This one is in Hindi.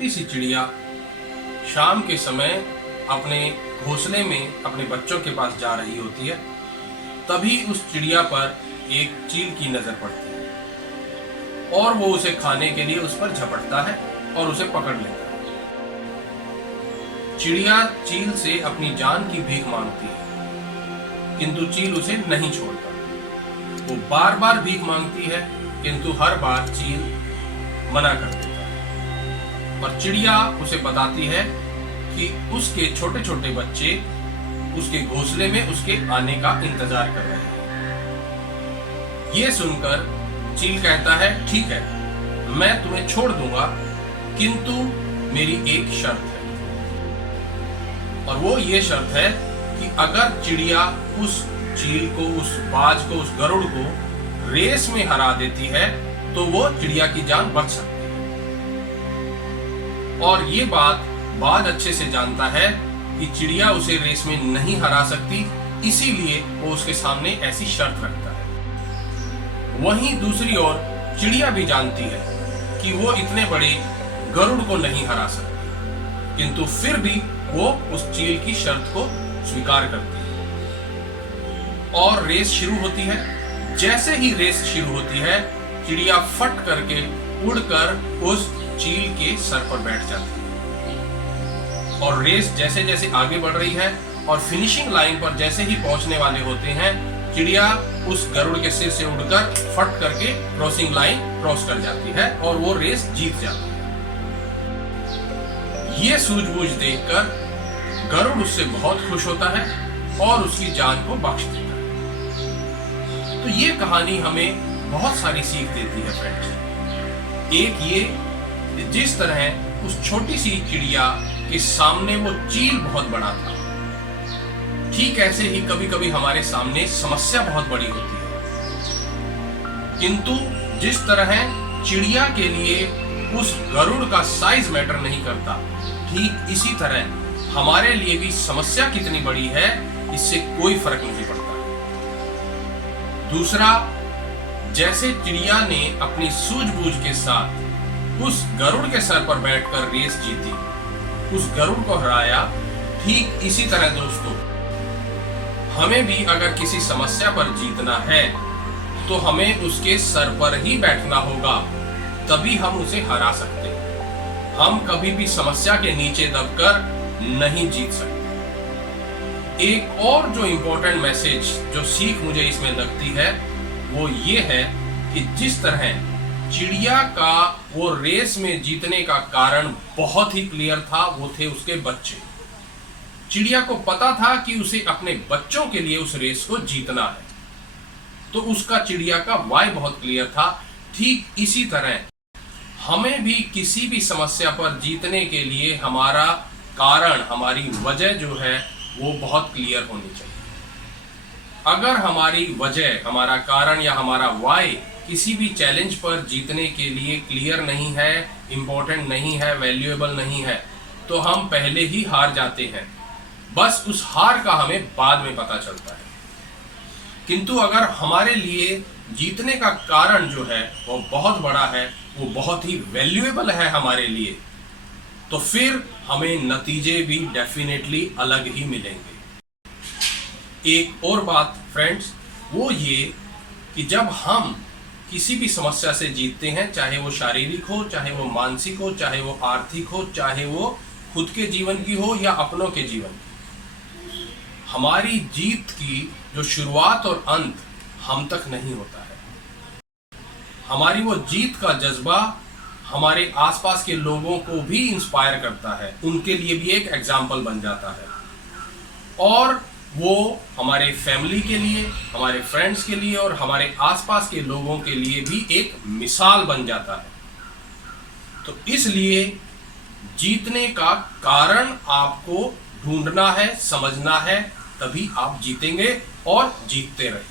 छोटी सी चिड़िया शाम के समय अपने घोंसले में अपने बच्चों के पास जा रही होती है। तभी उस चिड़िया पर एक चील की नजर पड़ती है और वो उसे खाने के लिए उस पर झपटता है और उसे पकड़ लेता है। चिड़िया चील से अपनी जान की भीख मांगती है, किंतु चील उसे नहीं छोड़ता। वो बार बार भीख मांगती है, किंतु हर बार चील मना कर देता है और चिड़िया उसे बताती है कि उसके छोटे छोटे बच्चे उसके घोंसले में उसके आने का इंतजार कर रहे हैं। ये सुनकर चील कहता है, ठीक है, मैं तुम्हें छोड़ दूंगा, किंतु मेरी एक शर्त है। और वो ये शर्त है कि अगर चिड़िया उस चील को, उस बाज को, उस गरुड़ को रेस में हरा देती है तो वो चिड़िया की जान बच सकती है। और ये बात बाज अच्छे से जानता है कि चिड़िया उसे रेस में नहीं हरा सकती, इसीलिए वो उसके सामने ऐसी शर्त रखता है। वहीं दूसरी ओर चिड़िया भी जानती है कि वो इतने बड़े गरुड़ को नहीं हरा सकती, किंतु फिर भी वो उस चील की शर्त को स्वीकार करती है और रेस शुरू होती है। जैसे ही रेस शुरू होती है, चिड़िया फट करके उड़कर उस चील के सर पर बैठ जाती है और रेस जैसे जैसे आगे बढ़ रही है और फिनिशिंग लाइन पर जैसे ही पहुंचने वाले होते हैं, चिड़िया उस गरुड़ के सिर से उड़कर फट करके क्रॉसिंग लाइन क्रॉस कर जाती है और वो रेस जीत जाती है। ये सूझबूझ देखकर गरुड़ उससे बहुत खुश होता है और उसकी जान को बख्श देता है। तो ये कहानी हमें बहुत सारी सीख देती है फ्रेंड्स। एक ये, जिस तरह उस छोटी सी चिड़िया के सामने वो चील बहुत बड़ा था, ठीक ऐसे ही कभी कभी हमारे सामने समस्या बहुत बड़ी होती है, किंतु जिस तरह चिड़िया के लिए उस गरुड़ का साइज मैटर नहीं करता, ठीक इसी तरह हमारे लिए भी समस्या कितनी बड़ी है इससे कोई फर्क नहीं पड़ता। दूसरा, जैसे चिड़िया ने अपनी सूझबूझ के साथ उस गरुड़ के सर पर बैठकर रेस जीती, उस गरुड़ को हराया, ठीक इसी तरह दोस्तों हमें भी अगर किसी समस्या पर जीतना है तो हमें उसके सर पर ही बैठना होगा, तभी हम उसे हरा सकते हैं। हम कभी भी समस्या के नीचे दबकर नहीं जीत सकते। एक और जो इंपॉर्टेंट मैसेज, जो सीख मुझे इसमें लगती है, वो ये है कि जिस तरह चिड़िया का वो रेस में जीतने का कारण बहुत ही क्लियर था, वो थे उसके बच्चे। चिड़िया को पता था कि उसे अपने बच्चों के लिए उस रेस को जीतना है, तो उसका चिड़िया का वाय बहुत क्लियर था। ठीक इसी तरह हमें भी किसी भी समस्या पर जीतने के लिए हमारा कारण, हमारी वजह जो है वो बहुत क्लियर होनी चाहिए। अगर हमारी वजह, हमारा कारण या हमारा वाय किसी भी चैलेंज पर जीतने के लिए क्लियर नहीं है, इंपॉर्टेंट नहीं है, वैल्यूएबल नहीं है, तो हम पहले ही हार जाते हैं। बस उस हार का हमें बाद में पता चलता है। किंतु अगर हमारे लिए जीतने का कारण जो है वो बहुत बड़ा है, वो बहुत ही वैल्यूएबल है हमारे लिए, तो फिर हमें नतीजे भी डेफिनेटली अलग ही मिलेंगे। एक और बात फ्रेंड्स, वो ये कि जब हम किसी भी समस्या से जीतते हैं, चाहे वो शारीरिक हो, चाहे वो मानसिक हो, चाहे वो आर्थिक हो, चाहे वो खुद के जीवन की हो या अपनों के जीवन की, हमारी जीत की जो शुरुआत और अंत हम तक नहीं होता है। हमारी वो जीत का जज्बा हमारे आसपास के लोगों को भी इंस्पायर करता है, उनके लिए भी एक एग्जाम्पल बन जाता है और वो हमारे फैमिली के लिए, हमारे फ्रेंड्स के लिए और हमारे आसपास के लोगों के लिए भी एक मिसाल बन जाता है। तो इसलिए जीतने का कारण आपको ढूंढना है, समझना है, तभी आप जीतेंगे और जीतते रहेंगे।